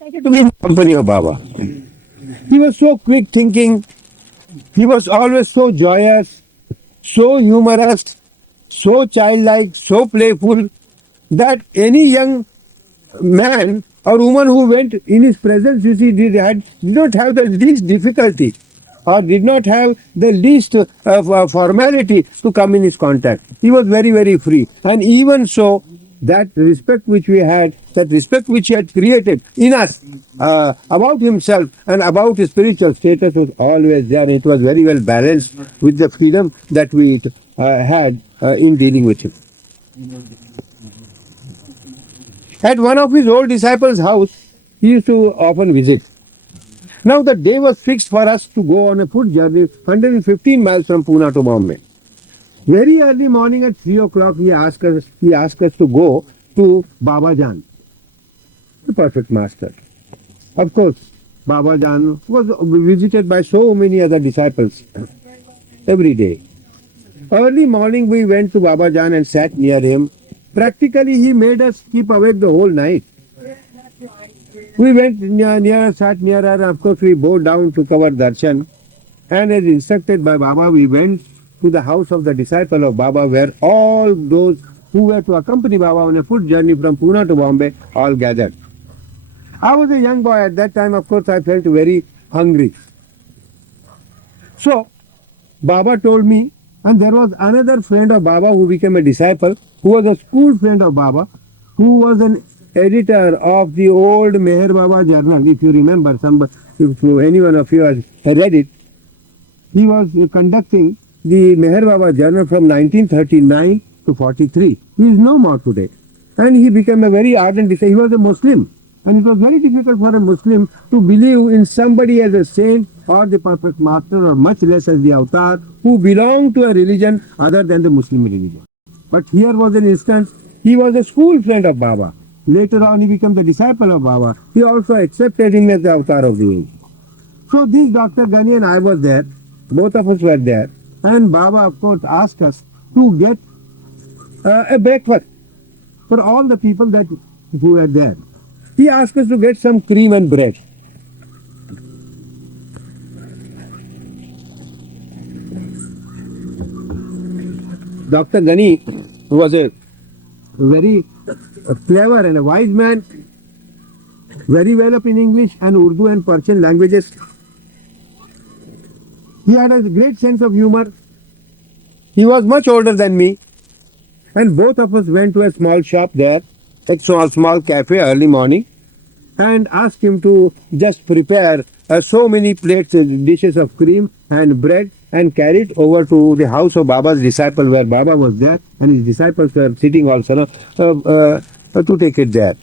to be in the company of Baba. He was so quick thinking. He was always so joyous, so humorous, so childlike, so playful that any young man or woman who went in his presence, you see, did not have the least difficulty or did not have the least formality to come in his contact. He was very, very free. And even so, that respect which we had, that respect which he had created in us about himself and about his spiritual status was always there. It was very well balanced with the freedom that we had in dealing with him. At one of his old disciples' house, he used to often visit. Now the day was fixed for us to go on a foot journey 115 miles from Pune to Bombay. Very early morning at 3 o'clock he asked us to go to Babajan, the perfect master. Of course, Babajan was visited by so many other disciples every day. Early morning we went to Babajan and sat near him. Practically he made us keep awake the whole night. We went sat near her. Of course, we bowed down, took our darshan, and as instructed by Baba, we went to the house of the disciple of Baba, where all those who were to accompany Baba on a foot journey from Pune to Bombay all gathered. I was a young boy at that time. Of course, I felt very hungry. So, Baba told me, and there was another friend of Baba who became a disciple, who was a school friend of Baba, who was an editor of the old Meher Baba journal. If you remember, if any one of you has read it, he was conducting the Meher Baba journal from 1939 to 43. He is no more today. And he became a very ardent disciple. He was a Muslim. And it was very difficult for a Muslim to believe in somebody as a saint or the perfect master or much less as the avatar who belonged to a religion other than the Muslim religion. But here was an instance. He was a school friend of Baba. Later on he became the disciple of Baba. He also accepted him as the avatar of the age. So this Dr. Ghani and I was there. Both of us were there. And Baba, of course, asked us to get a breakfast for all the people who were there. He asked us to get some cream and bread. Dr. Ghani was a very clever and a wise man, very well up in English and Urdu and Persian languages. He had a great sense of humor. He was much older than me, and both of us went to a small shop there, a small cafe early morning, and asked him to just prepare so many plates, dishes of cream and bread, and carry it over to the house of Baba's disciple, where Baba was there, and his disciples were sitting also to take it there.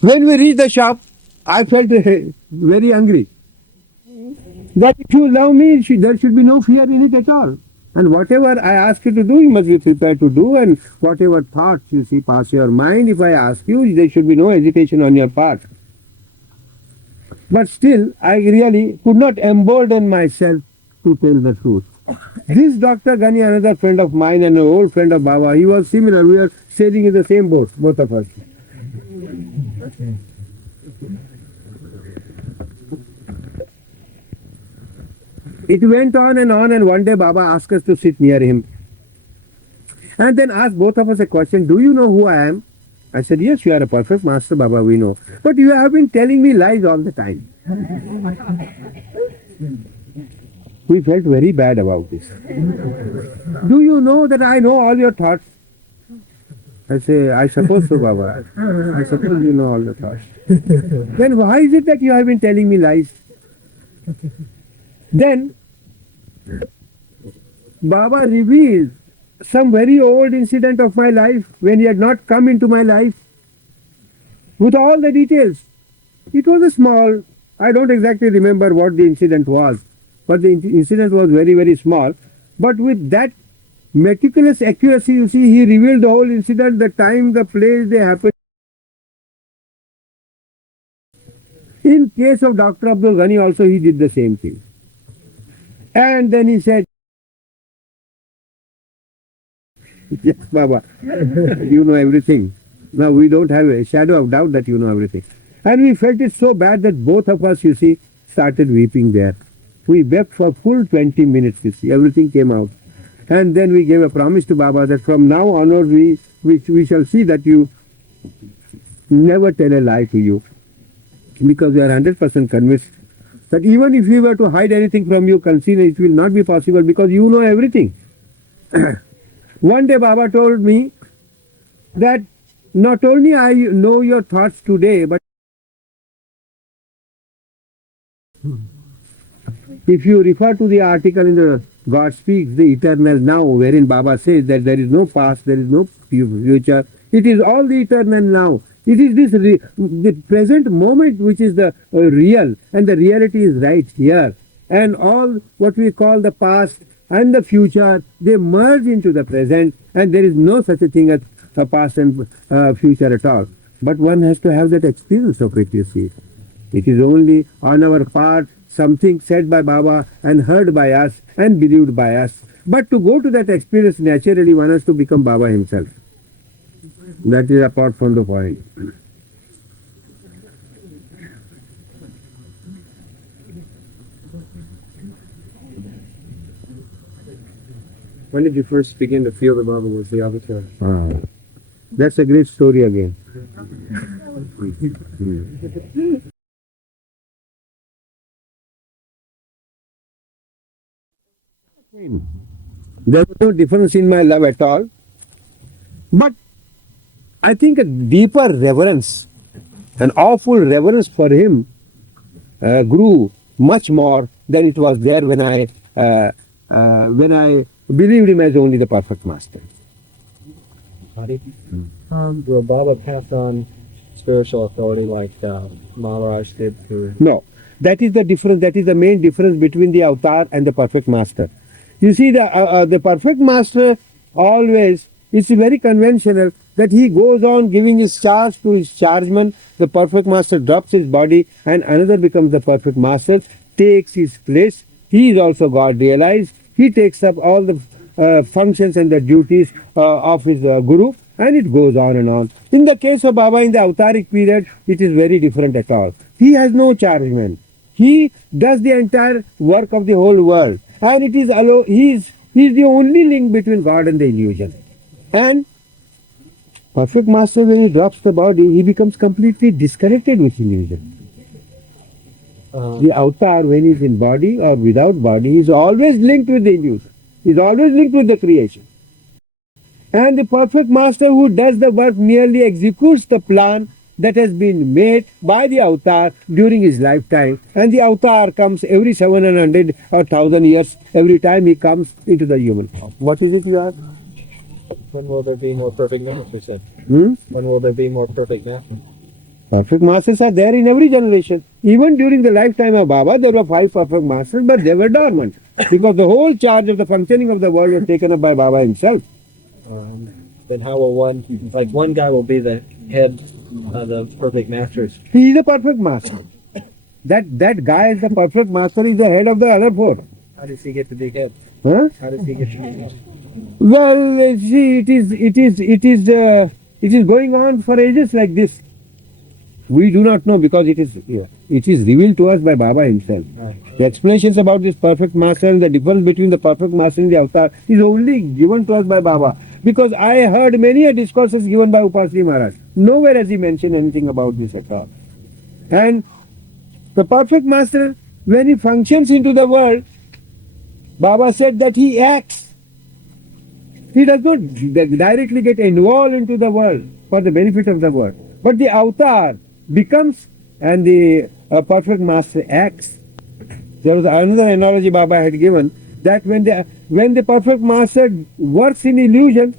When we reached the shop, I felt very hungry. That if you love me, there should be no fear in it at all. And whatever I ask you to do, you must be prepared to do. And whatever thoughts you see pass your mind, if I ask you, there should be no hesitation on your part. But still, I really could not embolden myself to tell the truth. This Dr. Ghani, another friend of mine and an old friend of Baba, he was similar. We were sailing in the same boat, both of us. It went on, and one day Baba asked us to sit near him. And then asked both of us a question, do you know who I am? I said, yes, you are a perfect master, Baba, we know. But you have been telling me lies all the time. We felt very bad about this. Do you know that I know all your thoughts? I say, I suppose so, Baba. I suppose you know all the thoughts. Then why is it that you have been telling me lies? Then Baba revealed some very old incident of my life when he had not come into my life with all the details. It was a small, I don't exactly remember what the incident was, but the incident was very, very small. But with that meticulous accuracy, you see, he revealed the whole incident, the time, the place they happened. In case of Dr. Abdul Ghani also, he did the same thing. And then he said, yes, Baba, you know everything. Now we don't have a shadow of doubt that you know everything. And we felt it so bad that both of us, you see, started weeping there. We wept for full 20 minutes, you see. Everything came out. And then we gave a promise to Baba that from now onward we shall see that you never tell a lie to you. Because we are 100% convinced that even if we were to hide anything from you, conceal it will not be possible because you know everything. One day Baba told me that not only I know your thoughts today, but if you refer to the article in the God Speaks, the Eternal Now, wherein Baba says that there is no past, there is no future, it is all the eternal now. It is this the present moment which is the real, and the reality is right here. And all what we call the past and the future, they merge into the present, and there is no such a thing as a past and future at all. But one has to have that experience of it, you see. It is only on our part something said by Baba and heard by us and believed by us. But to go to that experience, naturally one has to become Baba himself. That is apart from the point. When did you first begin to feel that Baba was the avatar? That's a great story again. There was no difference in my love at all. But I think a deeper reverence, an awful reverence for him grew much more than it was there when I believed him as only the perfect master. Will Baba pass on spiritual authority like Maharaj did to... No, that is the difference. That is the main difference between the avatar and the perfect master. You see, the perfect master always, it's very conventional that he goes on giving his charge to his chargeman. The perfect master drops his body and another becomes the perfect master, takes his place. He is also God realized. He takes up all the functions and the duties of his guru, and it goes on and on. In the case of Baba in the avataric period, it is very different at all. He has no chargeman. He does the entire work of the whole world, and it is he is the only link between God and the illusion. And perfect master, when he drops the body, he becomes completely disconnected with illusion. The avatar, when he is in body or without body, he is always linked with the illusion. He is always linked with the creation. And the perfect master who does the work merely executes the plan that has been made by the avatar during his lifetime. And the avatar comes every 700 or 1000 years, every time he comes into the human form. What is it you ask? When will there be more perfect masters? Hmm? When will there be more perfect masters? Perfect masters are there in every generation. Even during the lifetime of Baba, there were 5 perfect masters, but they were dormant because the whole charge of the functioning of the world was taken up by Baba himself. Then how will one guy will be the head of the perfect masters? He is the perfect master. That guy is the perfect master, is the head of the other 4. How does he get to be head? Huh? How does he get to be head? Well, see, it is going on for ages like this. We do not know because it is revealed to us by Baba himself. Right. The explanations about this perfect master and the difference between the perfect master and the avatar is only given to us by Baba. Because I heard many discourses given by Upasri Maharaj. Nowhere has he mentioned anything about this at all. And the perfect master, when he functions into the world, Baba said that he acts. He does not directly get involved into the world for the benefit of the world. But the avatar becomes and the perfect master acts. There was another analogy Baba had given that when the perfect master works in illusion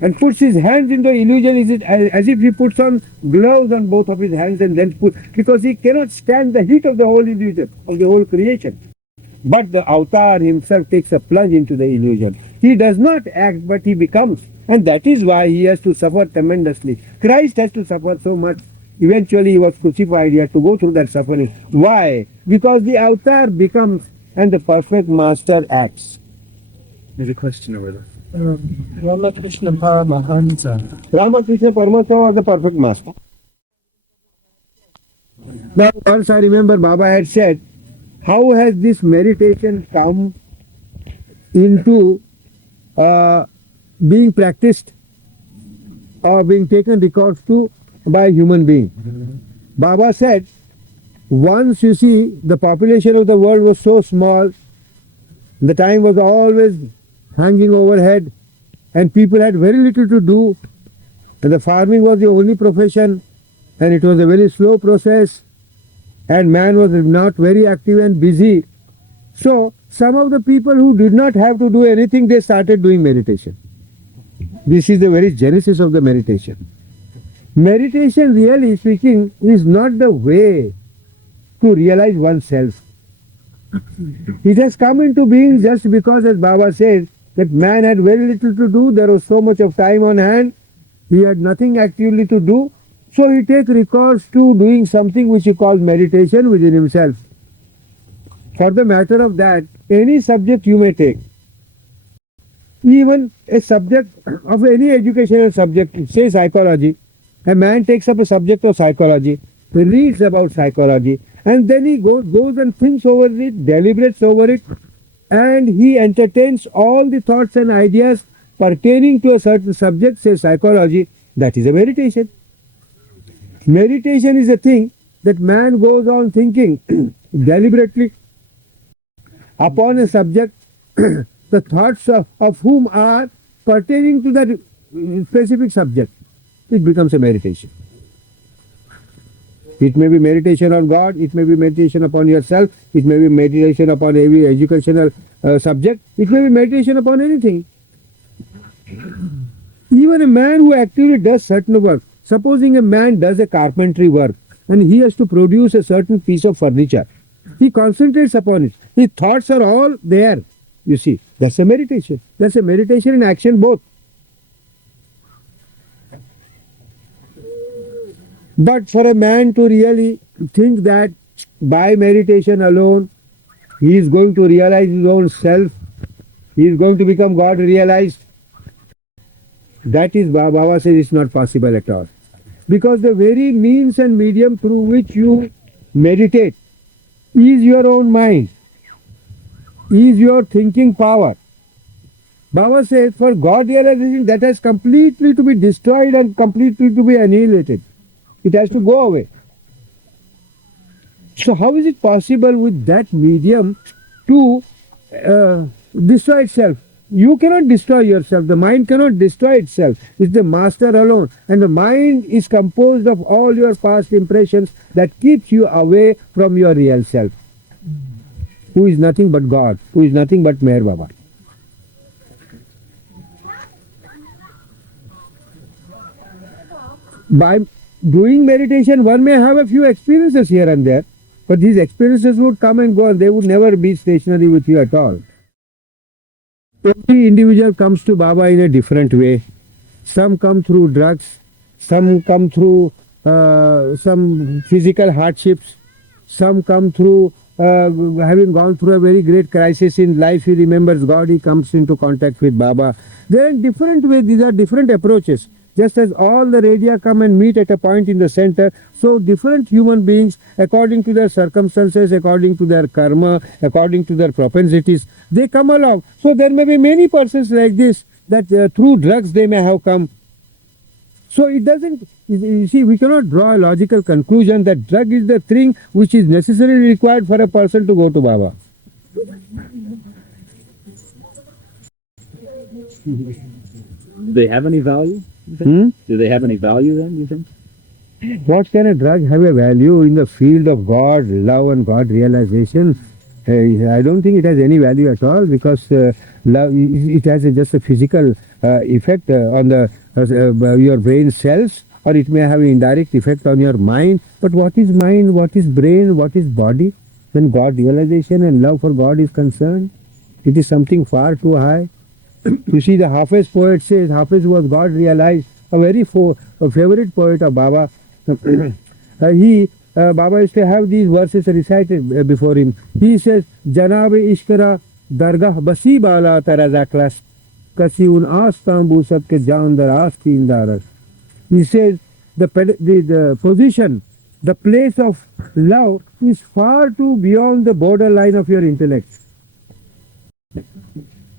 and puts his hands into illusion, is it as if he puts on gloves on both of his hands and then because he cannot stand the heat of the whole illusion, of the whole creation. But the avatar himself takes a plunge into the illusion. He does not act, but he becomes. And that is why he has to suffer tremendously. Christ has to suffer so much. Eventually he was crucified, he had to go through that suffering. Why? Because the avatar becomes and the perfect master acts. There's a question over there. Ramakrishna Paramahansa. Ramakrishna Paramahansa was the perfect master. Now, once I remember Baba had said, how has this meditation come into being practiced or being taken records to by a human being? Baba said, once you see the population of the world was so small, the time was always hanging overhead, and people had very little to do, and the farming was the only profession, and it was a very slow process, and man was not very active and busy. So some of the people who did not have to do anything, they started doing meditation. This is the very genesis of the meditation. Meditation, really speaking, is not the way to realize oneself. It has come into being just because, as Baba said, that man had very little to do, there was so much of time on hand, he had nothing actively to do, so he takes recourse to doing something which he calls meditation within himself. For the matter of that, any subject you may take, even a subject of any educational subject, say psychology, a man takes up a subject of psychology, reads about psychology, and then he goes and thinks over it, deliberates over it, and he entertains all the thoughts and ideas pertaining to a certain subject, say psychology. That is a meditation. Meditation is a thing that man goes on thinking deliberately upon a subject, the thoughts of whom are pertaining to that specific subject. It becomes a meditation. It may be meditation on God, it may be meditation upon yourself, it may be meditation upon every educational subject, it may be meditation upon anything. Even a man who actively does certain work, supposing a man does a carpentry work and he has to produce a certain piece of furniture, he concentrates upon it. His thoughts are all there. You see, that's a meditation. That's a meditation in action both. But for a man to really think that by meditation alone he is going to realize his own self, he is going to become God realized, that is, Baba says, it's not possible at all. Because the very means and medium through which you meditate is your own mind, is your thinking power. Baba says, for God realization, that has completely to be destroyed and completely to be annihilated. It has to go away. So how is it possible with that medium to destroy itself? You cannot destroy yourself. The mind cannot destroy itself. It's the master alone. And the mind is composed of all your past impressions that keeps you away from your real self, who is nothing but God, who is nothing but Meher Baba. By doing meditation, one may have a few experiences here and there, but these experiences would come and go and they would never be stationary with you at all. Every individual comes to Baba in a different way. Some come through drugs, some come through some physical hardships, some come through having gone through a very great crisis in life. He remembers God, he comes into contact with Baba. They are in different ways, these are different approaches. Just as all the radia come and meet at a point in the center, so different human beings, according to their circumstances, according to their karma, according to their propensities, they come along. So there may be many persons like this, that through drugs they may have come. So it doesn't, you see, we cannot draw a logical conclusion that drug is the thing which is necessarily required for a person to go to Baba. Do they have any value? Do they have any value then, do you think? What can a drug have a value in the field of God, love and God realization? I don't think it has any value at all, because love, it has just a physical effect on the your brain cells, or it may have an indirect effect on your mind. But what is mind, what is brain, what is body? When God realization and love for God is concerned, it is something far too high. You see, the Hafiz poet says, Hafiz was God realized, a very favorite poet of Baba. Baba used to have these verses recited before him. He says, Janab Ishkara Dargah Basi Bala Taraza Class. kasi un astambu sabke jandar astindaras. He says the position, the place of love is far too beyond the borderline of your intellect.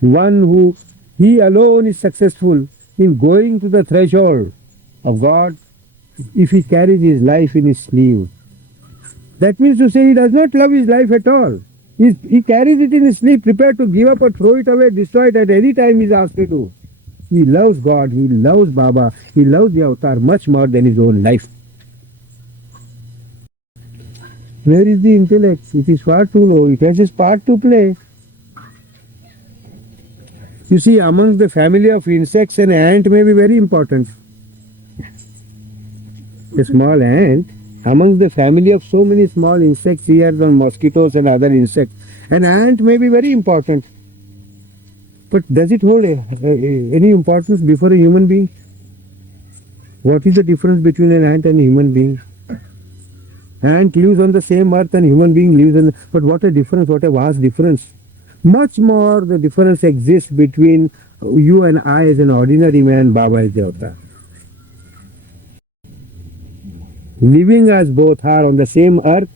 One who he alone is successful in going to the threshold of God if he carries his life in his sleeve. That means to say he does not love his life at all. He carries it in his sleeve, prepared to give up or throw it away, destroy it at any time he is asked to. He loves God, he loves Baba, he loves the avatar much more than his own life. Where is the intellect? It is far too low, it has its part to play. You see, among the family of insects, an ant may be very important. A small ant, among the family of so many small insects here, on mosquitoes and other insects, an ant may be very important. But does it hold any importance before a human being? What is the difference between an ant and a human being? Ant lives on the same earth and human being lives on but what a difference, what a vast difference. Much more the difference exists between you and I as an ordinary man, Baba as the avatar. Living as both are on the same earth,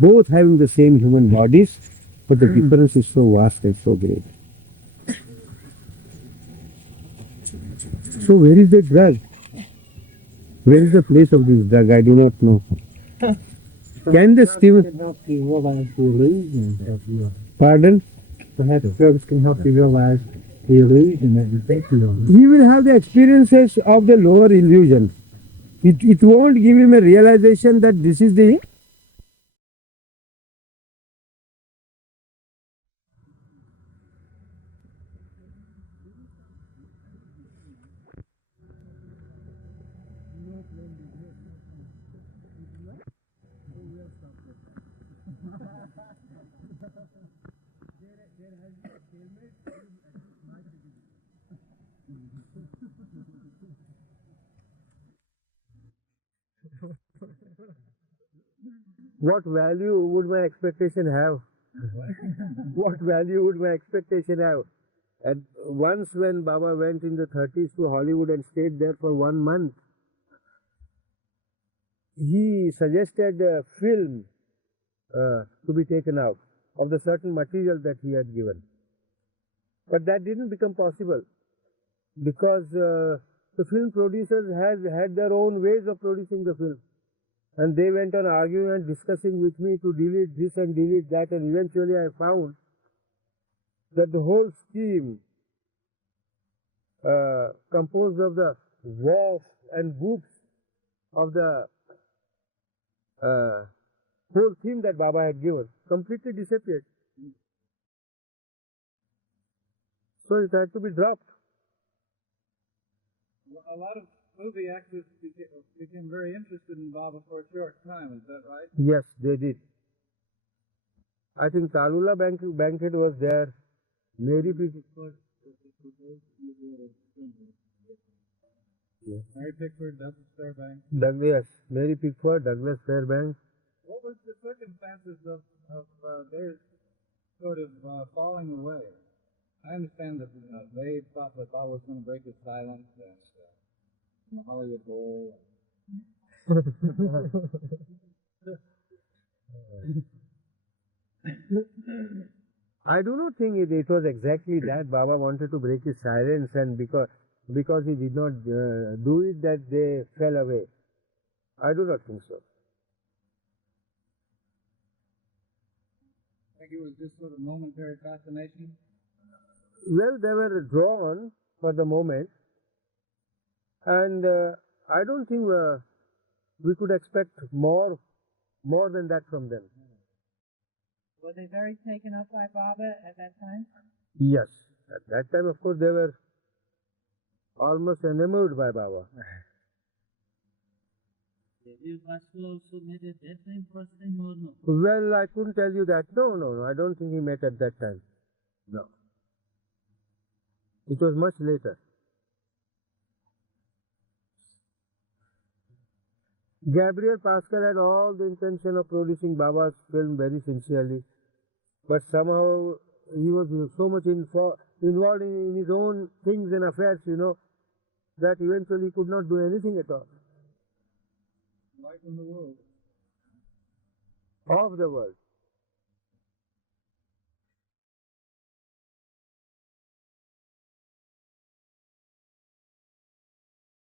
both having the same human bodies, but the difference is so vast and so great. So where is the drug? Where is the place of this drug? I do not know. Can the can help you realize the illusion of your. Pardon? Perhaps drugs can help you realize the illusion that you think you are. He will have the experiences of the lower illusion. It won't give him a realization that this is the what value would my expectation have? What value would my expectation have? And once when Baba went in the 30s to Hollywood and stayed there for 1 month, he suggested a film to be taken out of the certain material that he had given. But that didn't become possible because the film producers had their own ways of producing the film. And they went on arguing and discussing with me to delete this and delete that, and eventually I found that the whole scheme composed of the walls and books of the whole theme that Baba had given completely disappeared. So it had to be dropped. A lot of movie actors became very interested in Baba for a short time, is that right? Yes, they did. I think Talula Banquet was there. Mary Pickford. Yes. Mary Pickford, Douglas Fairbanks. Yes, Mary Pickford, Douglas Fairbanks. What was the circumstances of their sort of falling away? I understand that they thought that Baba was going to break his silence and the Hollywood Bowl. I do not think it was exactly that Baba wanted to break his silence, and because he did not do it, that they fell away. I do not think so. I think it was just sort of momentary fascination. Well, they were drawn for the moment, and I don't think we could expect more than that from them. Were they very taken up by Baba at that time? Yes, at that time, of course, they were almost enamored by Baba. Well, I couldn't tell you that. No, I don't think he met at that time. No. It was much later. Gabriel Pascal had all the intention of producing Baba's film very sincerely, but somehow he was so much involved in his own things and affairs, that eventually he could not do anything at all. Life in the world. Of the world.